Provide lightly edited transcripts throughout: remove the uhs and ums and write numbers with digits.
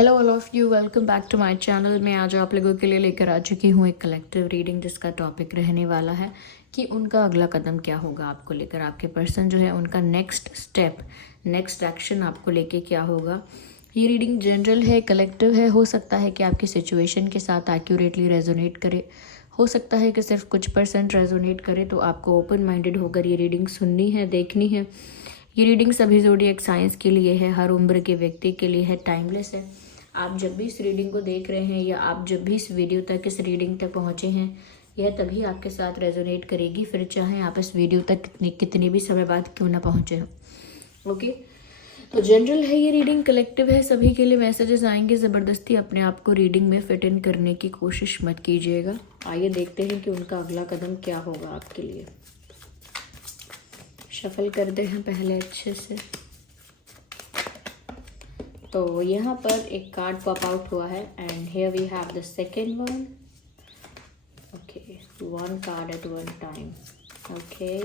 Hello all of you, welcome back to my channel. मैं आज आप लोगों के लिए लेकर आ चुकी हूँ एक कलेक्टिव रीडिंग जिसका टॉपिक रहने वाला है कि उनका अगला कदम क्या होगा आपको लेकर। आपके पर्सन जो है उनका नेक्स्ट स्टेप, नेक्स्ट एक्शन आपको लेके क्या होगा। ये रीडिंग जनरल है, कलेक्टिव है। हो सकता है कि आपकी सिचुएशन के साथ एक्यूरेटली रेजोनेट करे, हो सकता है कि सिर्फ कुछ % रेजोनेट करे। तो आपको ओपन माइंडेड होकर ये रीडिंग सुननी है, देखनी है। ये रीडिंग सभी ज़ोडिएक साइंस के लिए है, हर उम्र के व्यक्ति के लिए है, टाइमलेस है। आप जब भी इस रीडिंग को देख रहे हैं या आप जब भी इस वीडियो तक, इस रीडिंग तक पहुँचे हैं, यह तभी आपके साथ रेजोनेट करेगी, फिर चाहे आप इस वीडियो तक कितनी भी समय बाद क्यों ना पहुँचे हो। ओके, तो जनरल है ये रीडिंग, कलेक्टिव है, सभी के लिए मैसेजेस आएंगे। ज़बरदस्ती अपने आप को रीडिंग में फिट इन करने की कोशिश मत कीजिएगा। आइए देखते हैं कि उनका अगला कदम क्या होगा आपके लिए। शफल करते हैं पहले अच्छे से। तो यहाँ पर एक कार्ड पॉप आउट हुआ है and here we have the second one. Okay, one card at one time. Okay,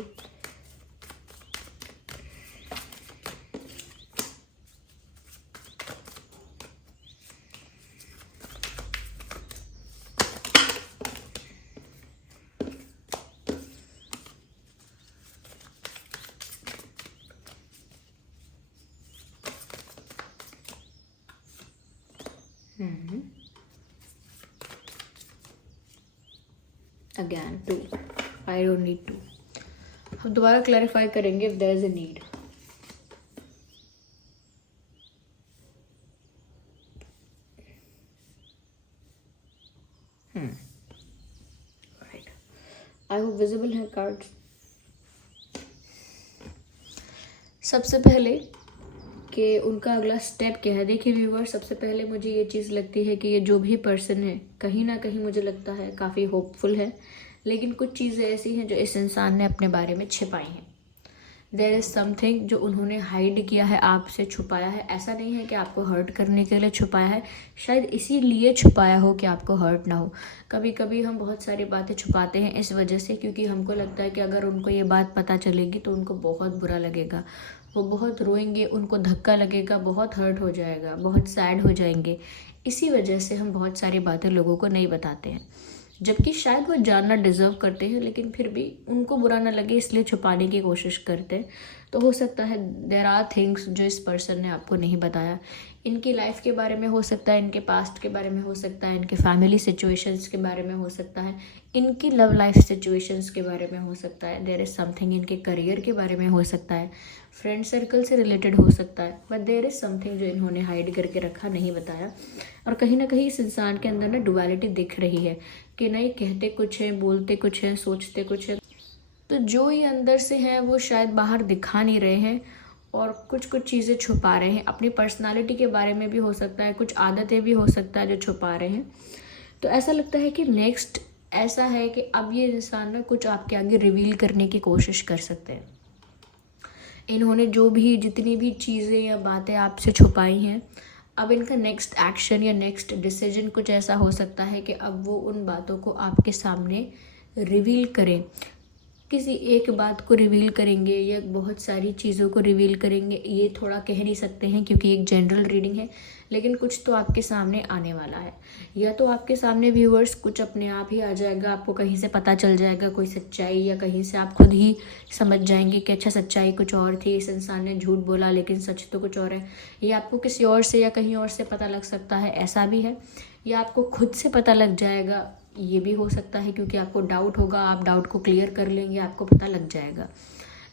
again 2। I don't need 2। हम दोबारा क्लैरिफाई करेंगे if there is a need. Right, I hope visible है cards. सबसे पहले कि उनका अगला स्टेप क्या है। देखिए व्यूअर, सबसे पहले मुझे ये चीज़ लगती है कि ये जो भी पर्सन है कहीं ना कहीं मुझे लगता है काफ़ी होपफुल है, लेकिन कुछ चीज़ें ऐसी हैं जो इस इंसान ने अपने बारे में छिपाई हैं। देयर इज़ समथिंग जो उन्होंने हाइड किया है, आपसे छुपाया है। ऐसा नहीं है कि आपको हर्ट करने के लिए छुपाया है, शायद इसीलिए छुपाया हो कि आपको हर्ट ना हो। कभी कभी हम बहुत सारी बातें छुपाते हैं इस वजह से क्योंकि हमको लगता है कि अगर उनको ये बात पता चलेगी तो उनको बहुत बुरा लगेगा, वो बहुत रोएंगे, उनको धक्का लगेगा, बहुत हर्ट हो जाएगा, बहुत सैड हो जाएंगे। इसी वजह से हम बहुत सारी बातें लोगों को नहीं बताते हैं, जबकि शायद वो जानना डिज़र्व करते हैं, लेकिन फिर भी उनको बुरा ना लगे इसलिए छुपाने की कोशिश करते हैं। तो हो सकता है देयर आर थिंग्स जो इस पर्सन ने आपको नहीं बताया। इनकी लाइफ के बारे में हो सकता है, इनके पास्ट के बारे में हो सकता है, इनके फैमिली सिचुएशंस के बारे में हो सकता है, इनकी लव लाइफ सिचुएशंस के बारे में हो सकता है, देयर इज़ समथिंग इनके करियर के बारे में हो सकता है, फ्रेंड सर्कल से रिलेटेड हो सकता है, बट देयर इज़ समथिंग जो इन्होंने हाइड करके रखा, नहीं बताया। और कहीं ना कहीं इस इंसान के अंदर ना डुअलिटी दिख रही है कि नहीं, कहते कुछ हैं, बोलते कुछ हैं, सोचते कुछ हैं। तो जो ये अंदर से हैं वो शायद बाहर दिखा नहीं रहे हैं और कुछ कुछ चीज़ें छुपा रहे हैं। अपनी पर्सनालिटी के बारे में भी हो सकता है, कुछ आदतें भी हो सकता है जो छुपा रहे हैं। तो ऐसा लगता है कि नेक्स्ट ऐसा है कि अब ये इंसान ना कुछ आपके आगे रिवील करने की कोशिश कर सकते हैं। इन्होंने जो भी जितनी भी चीज़ें या बातें आपसे छुपाई हैं, अब इनका नेक्स्ट एक्शन या नेक्स्ट डिसीजन कुछ ऐसा हो सकता है कि अब वो उन बातों को आपके सामने रिवील करें। किसी एक बात को रिवील करेंगे या बहुत सारी चीज़ों को रिवील करेंगे, ये थोड़ा कह नहीं सकते हैं क्योंकि एक जनरल रीडिंग है, लेकिन कुछ तो आपके सामने आने वाला है। या तो आपके सामने व्यूअर्स कुछ अपने आप ही आ जाएगा, आपको कहीं से पता चल जाएगा कोई सच्चाई, या कहीं से आप खुद ही समझ जाएंगे कि अच्छा सच्चाई कुछ और थी, इस इंसान ने झूठ बोला लेकिन सच तो कुछ और है। या आपको किसी और से या कहीं और से पता लग सकता है, ऐसा भी है। या आपको खुद से पता लग जाएगा, ये भी हो सकता है क्योंकि आपको डाउट होगा, आप डाउट को क्लियर कर लेंगे, आपको पता लग जाएगा,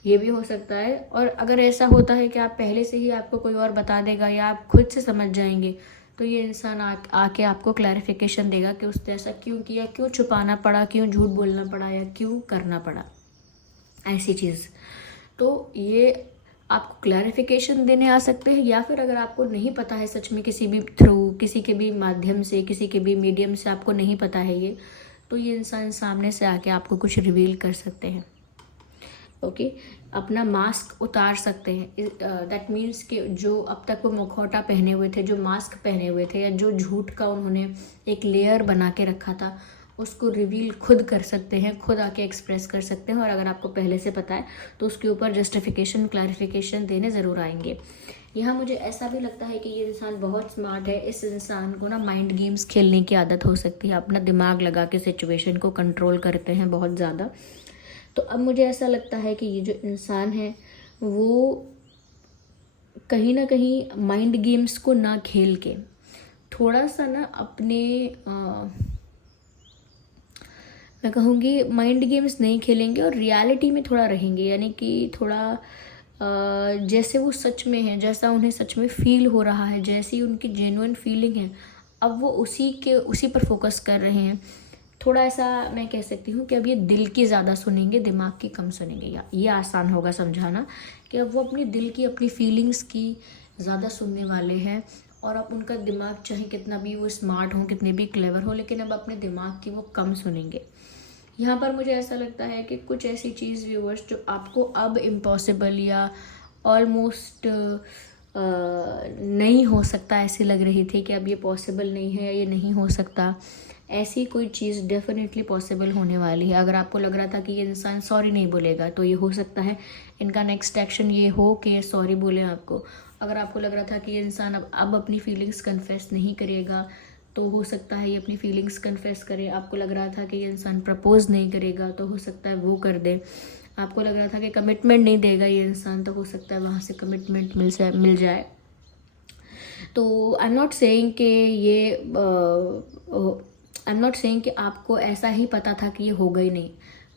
ये भी हो सकता है। और अगर ऐसा होता है कि आप पहले से ही आपको कोई और बता देगा या आप खुद से समझ जाएंगे, तो ये इंसान आके आपको क्लैरिफिकेशन देगा कि उसने ऐसा क्यों किया, क्यों छुपाना पड़ा, क्यों झूठ बोलना पड़ा या क्यों करना पड़ा ऐसी चीज़। तो ये आपको क्लैरिफिकेशन देने आ सकते हैं, या फिर अगर आपको नहीं पता है सच में, किसी भी थ्रू, किसी के भी माध्यम से, किसी के भी मीडियम से आपको नहीं पता है ये, तो ये इंसान सामने से आके आपको कुछ रिवील कर सकते हैं। ओके, अपना मास्क उतार सकते हैं। दैट मीन्स कि जो अब तक वो मुखौटा पहने हुए थे, जो मास्क पहने हुए थे, या जो झूठ का उन्होंने एक लेयर बना के रखा था, उसको रिवील खुद कर सकते हैं, खुद आके एक्सप्रेस कर सकते हैं। और अगर आपको पहले से पता है तो उसके ऊपर जस्टिफिकेशन, क्लैरिफिकेशन देने ज़रूर आएंगे। यहाँ मुझे ऐसा भी लगता है कि ये इंसान बहुत स्मार्ट है। इस इंसान को ना माइंड गेम्स खेलने की आदत हो सकती है, अपना दिमाग लगा के सिचुएशन को कंट्रोल करते हैं बहुत ज़्यादा। तो अब मुझे ऐसा लगता है कि ये जो इंसान है वो कहीं ना कहीं माइंड गेम्स को ना खेल के थोड़ा सा ना अपने मैं कहूँगी माइंड गेम्स नहीं खेलेंगे और रियलिटी में थोड़ा रहेंगे, यानी कि थोड़ा जैसे वो सच में है, जैसा उन्हें सच में फील हो रहा है, जैसी उनकी जेन्युइन फीलिंग है, अब वो उसी पर फोकस कर रहे हैं। थोड़ा ऐसा मैं कह सकती हूँ कि अब ये दिल की ज़्यादा सुनेंगे, दिमाग की कम सुनेंगे। या ये आसान होगा समझाना कि अब वो अपनी दिल की, अपनी फीलिंग्स की ज़्यादा सुनने वाले हैं। और अब उनका दिमाग चाहे कितना भी वो स्मार्ट हो, कितने भी क्लेवर हो, लेकिन अब अपने दिमाग की वो कम सुनेंगे। यहाँ पर मुझे ऐसा लगता है कि कुछ ऐसी चीज़ व्यूअर्स जो आपको अब इम्पॉसिबल या ऑलमोस्ट नहीं हो सकता ऐसी लग रही थी कि अब ये पॉसिबल नहीं है या ये नहीं हो सकता, ऐसी कोई चीज़ डेफिनेटली पॉसिबल होने वाली है। अगर आपको लग रहा था कि ये इंसान सॉरी नहीं बोलेगा, तो ये हो सकता है इनका नेक्स्ट एक्शन ये हो कि ये सॉरी बोले आपको। अगर आपको लग रहा था कि ये इंसान अब अपनी फीलिंग्स कन्फेस नहीं करेगा, तो हो सकता है ये अपनी फीलिंग्स कन्फेस करे। आपको लग रहा था कि ये इंसान प्रपोज नहीं करेगा, तो हो सकता है वो कर दे। आपको लग रहा था कि कमिटमेंट नहीं देगा ये इंसान, तो हो सकता है वहाँ से कमिटमेंट मिल जाए। तो आई एम नॉट सेइंग कि आई एम नॉट सेइंग कि आपको ऐसा ही पता था कि ये होगा ही नहीं,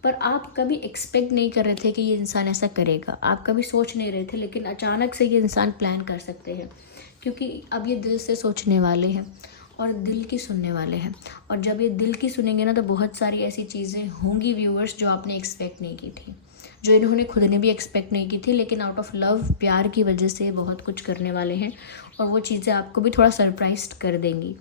पर आप कभी एक्सपेक्ट नहीं कर रहे थे कि ये इंसान ऐसा करेगा, आप कभी सोच नहीं रहे थे, लेकिन अचानक से ये इंसान प्लान कर सकते हैं, क्योंकि अब ये दिल से सोचने वाले हैं और दिल की सुनने वाले हैं। और जब ये दिल की सुनेंगे ना, तो बहुत सारी ऐसी चीज़ें होंगी व्यूअर्स जो आपने एक्सपेक्ट नहीं की थी, जो इन्होंने खुद ने भी एक्सपेक्ट नहीं की थी, लेकिन आउट ऑफ लव, प्यार की वजह से बहुत कुछ करने वाले हैं और वो चीज़ें आपको भी थोड़ा सरप्राइज कर देंगी।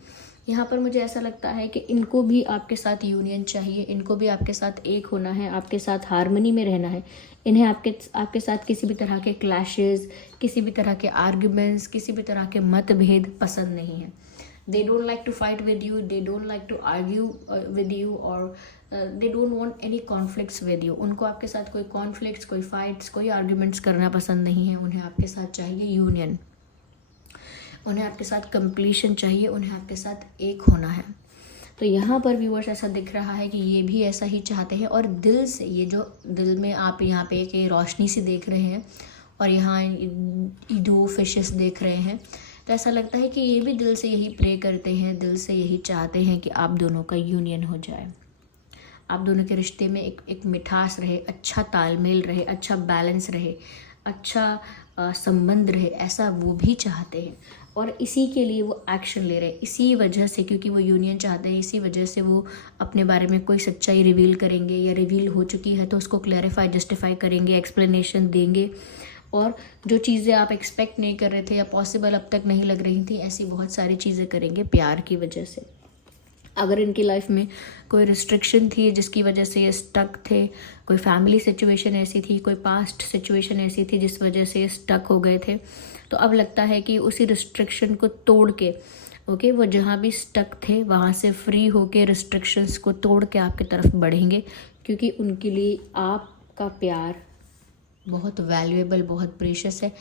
यहाँ पर मुझे ऐसा लगता है कि इनको भी आपके साथ यूनियन चाहिए, इनको भी आपके साथ एक होना है, आपके साथ हार्मनी में रहना है। इन्हें आपके साथ किसी भी तरह के क्लैशेस, किसी भी तरह के आर्ग्यूमेंट्स, किसी भी तरह के मतभेद पसंद नहीं है। They don't like to fight with you, they don't like to argue with you, or they don't want any conflicts with you. उनको आपके साथ कोई conflicts, कोई fights, कोई arguments करना पसंद नहीं है। उन्हें आपके साथ चाहिए यूनियन, उन्हें आपके साथ कंप्लीशन चाहिए, उन्हें आपके साथ एक होना है। तो यहाँ पर व्यूअर्स ऐसा दिख रहा है कि ये भी ऐसा ही चाहते हैं, और दिल से, ये जो दिल में आप यहाँ पे एक रोशनी सी देख रहे हैं और यहाँ 2 फिशेस देख रहे हैं, तो ऐसा लगता है कि ये भी दिल से यही प्रे करते हैं, दिल से यही चाहते हैं कि आप दोनों का यूनियन हो जाए, आप दोनों के रिश्ते में एक मिठास रहे, अच्छा तालमेल रहे, अच्छा बैलेंस रहे, अच्छा संबंध रहे, ऐसा वो भी चाहते हैं। और इसी के लिए वो एक्शन ले रहे हैं, इसी वजह से, क्योंकि वो यूनियन चाहते हैं, इसी वजह से वो अपने बारे में कोई सच्चाई रिवील करेंगे, या रिवील हो चुकी है तो उसको क्लैरिफाई, जस्टिफाई करेंगे, एक्सप्लेनेशन देंगे। और जो चीज़ें आप एक्सपेक्ट नहीं कर रहे थे या पॉसिबल अब तक नहीं लग रही थी, ऐसी बहुत सारी चीज़ें करेंगे प्यार की वजह से। अगर इनकी लाइफ में कोई रिस्ट्रिक्शन थी जिसकी वजह से ये स्टक थे, कोई फैमिली सिचुएशन ऐसी थी, कोई पास्ट सिचुएशन ऐसी थी जिस वजह से ये स्टक हो गए थे, तो अब लगता है कि उसी रिस्ट्रिक्शन को तोड़ के, ओके, वो जहाँ भी स्टक थे वहाँ से फ्री होके रिस्ट्रिक्शंस को तोड़ के आपकी तरफ बढ़ेंगे, क्योंकि उनके लिए आपका प्यार बहुत वैल्यूएबल, बहुत प्रेशियस है।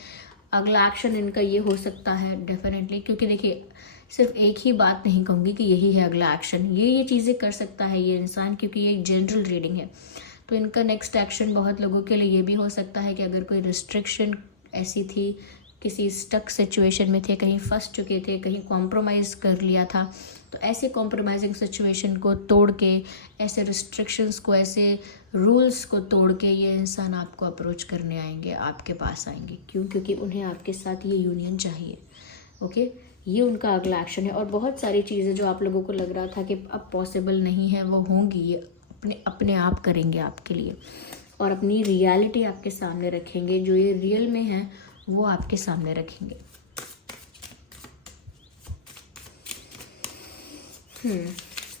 अगला एक्शन इनका ये हो सकता है डेफिनेटली, क्योंकि देखिए सिर्फ एक ही बात नहीं कहूँगी कि यही है अगला एक्शन, ये चीज़ें कर सकता है ये इंसान, क्योंकि ये एक जनरल रीडिंग है। तो इनका नेक्स्ट एक्शन बहुत लोगों के लिए ये भी हो सकता है कि अगर कोई रिस्ट्रिक्शन ऐसी थी, किसी स्टक सिचुएशन में थे, कहीं फंस चुके थे, कहीं कॉम्प्रोमाइज़ कर लिया था, तो ऐसे कॉम्प्रोमाइजिंग सिचुएशन को तोड़ के, ऐसे रिस्ट्रिक्शंस को, ऐसे रूल्स को तोड़ के ये इंसान आपको अप्रोच करने आएंगे, आपके पास आएंगे। क्यों? क्योंकि उन्हें आपके साथ ये यूनियन चाहिए। ओके, ये उनका अगला एक्शन है। और बहुत सारी चीज़ें जो आप लोगों को लग रहा था कि अब पॉसिबल नहीं है, वो होंगी, ये अपने आप करेंगे आपके लिए, और अपनी रियलिटी आपके सामने रखेंगे, जो ये रियल में है वो आपके सामने रखेंगे।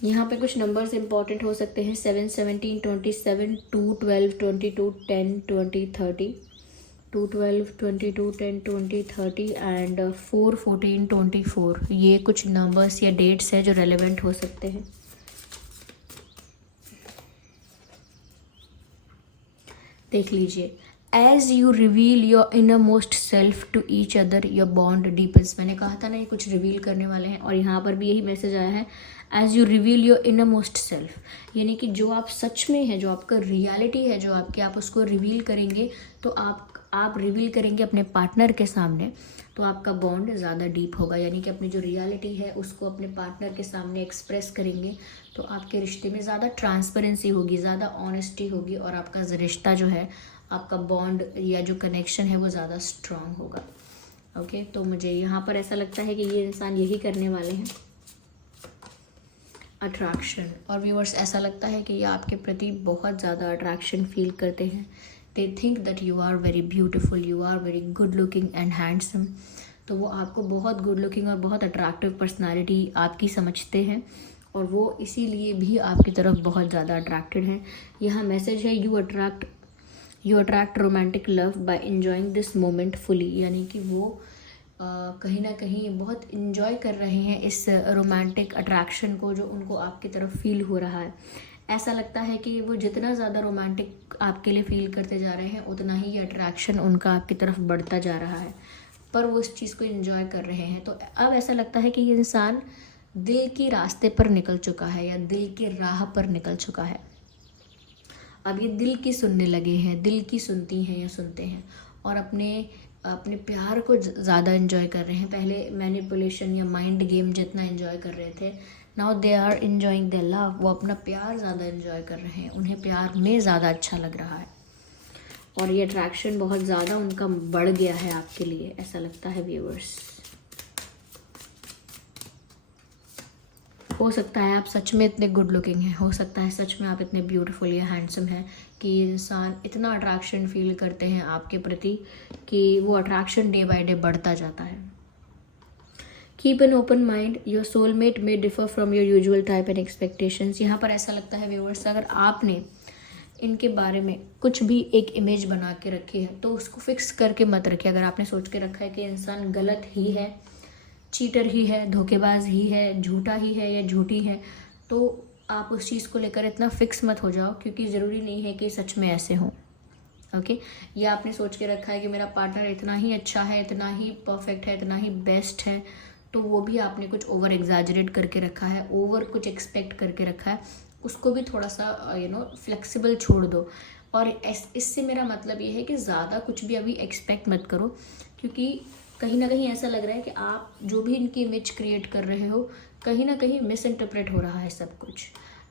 यहाँ पे कुछ नंबर्स इंपॉर्टेंट हो सकते हैं, 7, 17, 27, 2, 12, 22, 10, 20, 30, 2, 12, 22, 10, 20, 30 एंड 4, 14, 24। ये कुछ नंबर्स या डेट्स हैं जो रेलेवेंट हो सकते हैं। देख लीजिए, as you reveal your inner most self to each other your bond deepens. मैंने कहा था ना ये कुछ रिवील करने वाले हैं, और यहाँ पर भी यही मैसेज आया है, as you reveal your inner most self, यानी कि जो आप सच में है, जो आपका रियलिटी है, जो आपके, आप उसको रिवील करेंगे, तो आप रिवील करेंगे अपने पार्टनर के सामने, तो आपका बॉन्ड ज़्यादा डीप होगा। यानी कि अपनी जो रियलिटी है उसको अपने पार्टनर के सामने एक्सप्रेस करेंगे, तो आपके रिश्ते में ज़्यादा ट्रांसपेरेंसी होगी, ज़्यादा ऑनेस्टी होगी, और आपका रिश्ता जो है, आपका बॉन्ड या जो कनेक्शन है वो ज़्यादा स्ट्रांग होगा। ओके, तो मुझे यहाँ पर ऐसा लगता है कि ये इंसान यही करने वाले हैं, अट्रैक्शन। और व्यूअर्स, ऐसा लगता है कि ये आपके प्रति बहुत ज़्यादा अट्रैक्शन फील करते हैं। They think that you are very beautiful, you are very good looking and handsome. तो वो आपको बहुत गुड लुकिंग और बहुत अट्रैक्टिव पर्सनालिटी आपकी समझते हैं, और वो इसीलिए भी आपकी तरफ बहुत ज़्यादा अट्रैक्टेड हैं। यहाँ मैसेज है, you attract romantic love by enjoying this moment fully, यानी कि वो कहीं ना कहीं बहुत इन्जॉय कर रहे हैं इस रोमांटिक अट्रैक्शन को, जो उनको आपकी तरफ फील हो रहा है। ऐसा लगता है कि वो जितना ज़्यादा रोमांटिक आपके लिए फील करते जा रहे हैं, उतना ही ये अट्रैक्शन उनका आपकी तरफ बढ़ता जा रहा है, पर वो इस चीज़ को इन्जॉय कर रहे हैं। तो अब ऐसा लगता है कि ये इंसान दिल की रास्ते पर निकल चुका है, या दिल की राह पर निकल चुका है। अब ये दिल की सुनने लगे हैं, दिल की सुनती हैं या सुनते हैं, और अपने प्यार को ज़्यादा एंजॉय कर रहे हैं। पहले मैनिपुलेशन या माइंड गेम जितना एंजॉय कर रहे थे, now they are enjoying their love. वो अपना प्यार ज़्यादा एंजॉय कर रहे हैं, उन्हें प्यार में ज़्यादा अच्छा लग रहा है, और ये अट्रैक्शन बहुत ज़्यादा उनका बढ़ गया है आपके लिए, ऐसा लगता है व्यूअर्स। हो सकता है आप सच में इतने गुड लुकिंग हैं, हो सकता है सच में आप इतने ब्यूटीफुल या हैंडसम हैं कि ये इंसान इतना अट्रैक्शन फील करते हैं आपके प्रति कि वो अट्रैक्शन डे बाय डे बढ़ता जाता है। Keep an open mind, your soulmate may differ from your usual type and expectations. यहाँ पर ऐसा लगता है व्यूअर्स, अगर आपने इनके बारे में कुछ भी एक इमेज बना के रखी है, तो उसको फिक्स करके मत रखिए। अगर आपने सोच के रखा है कि इंसान गलत ही है, चीटर ही है, धोखेबाज ही है, झूठा ही है या झूठी है, तो आप उस चीज़ को लेकर इतना फिक्स मत हो जाओ, क्योंकि ज़रूरी नहीं है कि सच में ऐसे हों। ओके, या आपने सोच के रखा है कि मेरा पार्टनर इतना ही अच्छा है, इतना ही परफेक्ट है, इतना ही बेस्ट है, तो वो भी आपने कुछ ओवर एग्जैजरेट करके रखा है, ओवर कुछ एक्सपेक्ट करके रखा है, उसको भी थोड़ा सा फ्लेक्सिबल छोड़ दो। और इससे मेरा मतलब ये है कि ज़्यादा कुछ भी अभी एक्सपेक्ट मत करो, क्योंकि कहीं ना कहीं ऐसा लग रहा है कि आप जो भी इनकी इमेज क्रिएट कर रहे हो, कहीं ना कहीं मिस इंटरप्रेट हो रहा है सब कुछ।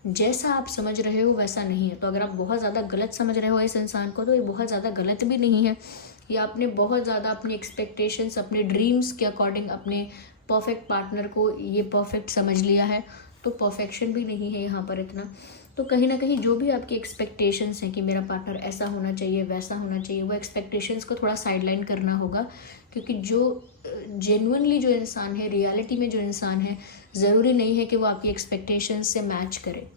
जैसा आप समझ रहे हो वैसा नहीं है। तो अगर आप बहुत ज़्यादा गलत समझ रहे हो इस इंसान को, तो ये बहुत ज़्यादा गलत भी नहीं है, या आपने बहुत ज़्यादा अपनी एक्सपेक्टेशंस, अपने ड्रीम्स के अकॉर्डिंग अपने परफेक्ट पार्टनर को ये परफेक्ट समझ लिया है, तो परफेक्शन भी नहीं है यहाँ पर इतना। तो कहीं ना कहीं जो भी आपकी एक्सपेक्टेशंस हैं कि मेरा पार्टनर ऐसा होना चाहिए, वैसा होना चाहिए, वो एक्सपेक्टेशंस को थोड़ा साइडलाइन करना होगा, क्योंकि जो जेन्युइनली जो इंसान है, रियलिटी में जो इंसान है, ज़रूरी नहीं है कि वो आपकी एक्सपेक्टेशंस से मैच करे।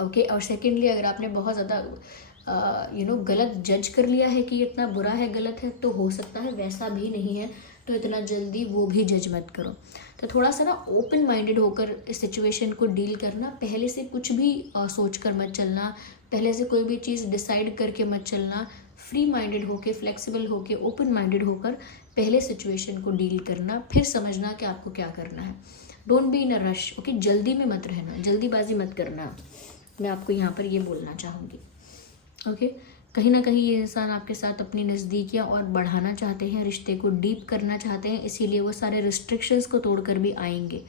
ओके, और सेकेंडली, अगर आपने बहुत ज़्यादा गलत जज कर लिया है कि इतना बुरा है, गलत है, तो हो सकता है वैसा भी नहीं है, तो इतना जल्दी वो भी जज मत करो। तो थोड़ा सा ना ओपन माइंडेड होकर इस सिचुएशन को डील करना, पहले से कुछ भी सोच कर मत चलना, पहले से कोई भी चीज़ डिसाइड करके मत चलना। फ्री माइंडेड होके, फ्लेक्सिबल होके, ओपन माइंडेड होकर पहले सिचुएशन को डील करना, फिर समझना कि आपको क्या करना है। Don't be in a rush. Okay, जल्दी में मत रहना, जल्दीबाजी मत करना, मैं आपको यहाँ पर ये बोलना चाहूँगी। ओके, कहीं ना कहीं ये इंसान आपके साथ अपनी नज़दीकियाँ और बढ़ाना चाहते हैं, रिश्ते को डीप करना चाहते हैं, इसीलिए वो सारे रिस्ट्रिक्शंस को तोड़कर भी आएंगे।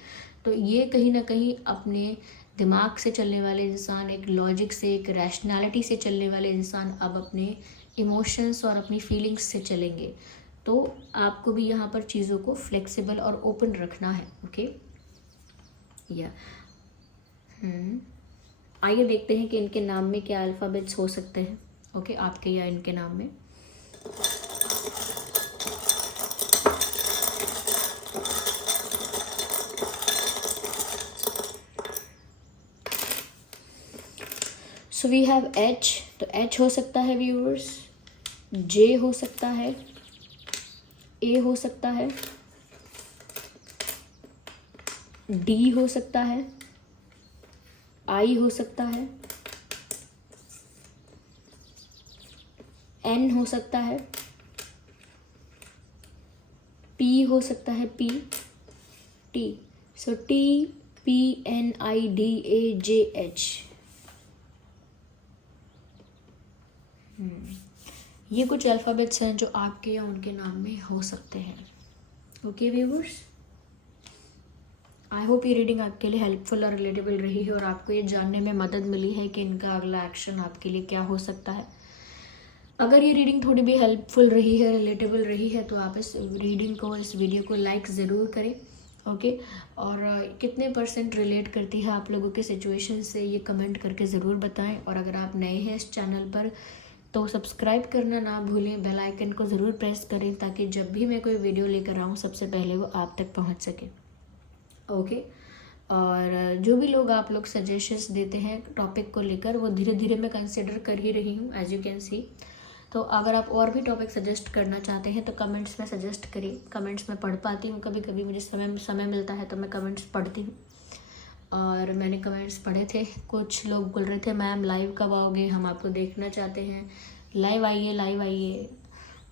तो ये कहीं ना कहीं अपने दिमाग से चलने वाले इंसान, एक लॉजिक से, एक रैशनैलिटी से चलने वाले इंसान अब अपने इमोशंस और अपनी फीलिंग्स से चलेंगे। तो आपको भी यहाँ पर चीज़ों को फ्लेक्सिबल और ओपन रखना है। ओके, या आइए देखते हैं कि इनके नाम में क्या अल्फ़ाबेट्स हो सकते हैं। ओके, आपके या इनके नाम में। सो वी हैव एच, तो एच हो सकता है व्यूअर्स, जे हो सकता है, ए हो सकता है, डी हो सकता है, आई हो सकता है, N हो सकता है, P हो सकता है, P, T, सो TPNIDAJH। ये कुछ अल्फ़ाबेट्स हैं जो आपके या उनके नाम में हो सकते हैं। ओके व्यूअर्स, आई होप ये रीडिंग आपके लिए हेल्पफुल और रिलेटेबल रही है और आपको ये जानने में मदद मिली है कि इनका अगला एक्शन आपके लिए क्या हो सकता है। अगर ये रीडिंग थोड़ी भी हेल्पफुल रही है, रिलेटेबल रही है, तो आप इस रीडिंग को, इस वीडियो को लाइक ज़रूर करें। ओके, और कितने परसेंट रिलेट करती है आप लोगों के सिचुएशन से, ये कमेंट करके ज़रूर बताएं। और अगर आप नए हैं इस चैनल पर तो सब्सक्राइब करना ना भूलें, बेल आइकन को ज़रूर प्रेस करें ताकि जब भी मैं कोई वीडियो लेकर आऊँ सबसे पहले वो आप तक पहुँच सके। ओके, और जो भी लोग आप लोग सजेशंस देते हैं टॉपिक को लेकर, वो धीरे धीरे मैं कंसिडर कर ही रही हूँ, एज यू कैन सी। तो अगर आप और भी टॉपिक सजेस्ट करना चाहते हैं तो कमेंट्स में सजेस्ट करिए। कमेंट्स में पढ़ पाती हूँ, कभी कभी मुझे समय मिलता है तो मैं कमेंट्स पढ़ती हूँ। और मैंने कमेंट्स पढ़े थे, कुछ लोग बोल रहे थे मैम लाइव कब आओगे, हम आपको देखना चाहते हैं, लाइव आइए, लाइव आइए।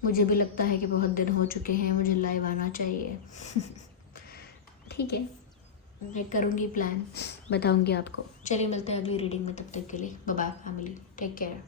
मुझे भी लगता है कि बहुत दिन हो चुके हैं, मुझे लाइव आना चाहिए। ठीक है, मैं करूँगी प्लान, बताऊँगी आपको। चलिए मिलते हैं अगली रीडिंग में, तब तक के लिए bye bye family, take care.